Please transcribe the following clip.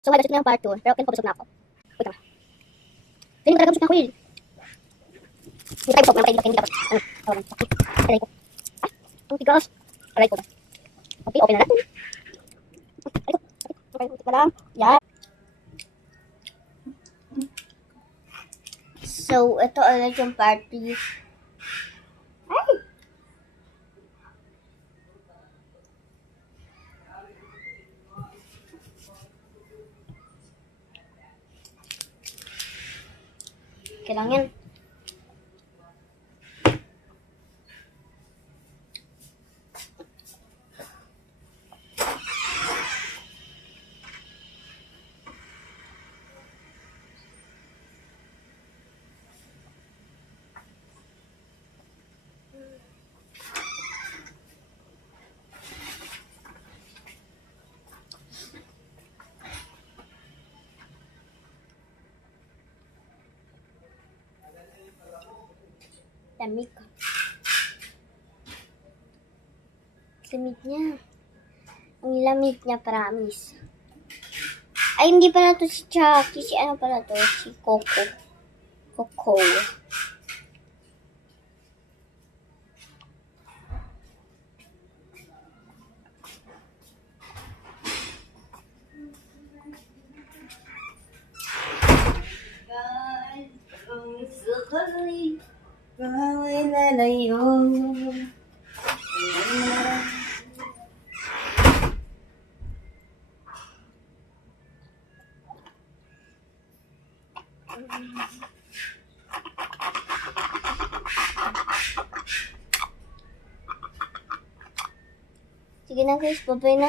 So, guys, ito na yung part 2. Pero, pinapabusog na ako. Wait lang. Feeling ko talaga busog na ako eh. Hindi tayo busog. Hindi dapat. Ano? Aray ko. Ay, ang tigas. Aray ko. Okay, open na natin. Aray ko. Okay, tika lang. Yan. So, ito ulit yung party. Ay! Okay lang yan. Lamig. Lamig niya. Ang lamig niya, promise. Ay, hindi pala to si Chucky. Si ano pala to? Si Coco. Coco. Guys, ang sakali. Kaway lalayo. Sige na guys, babay na.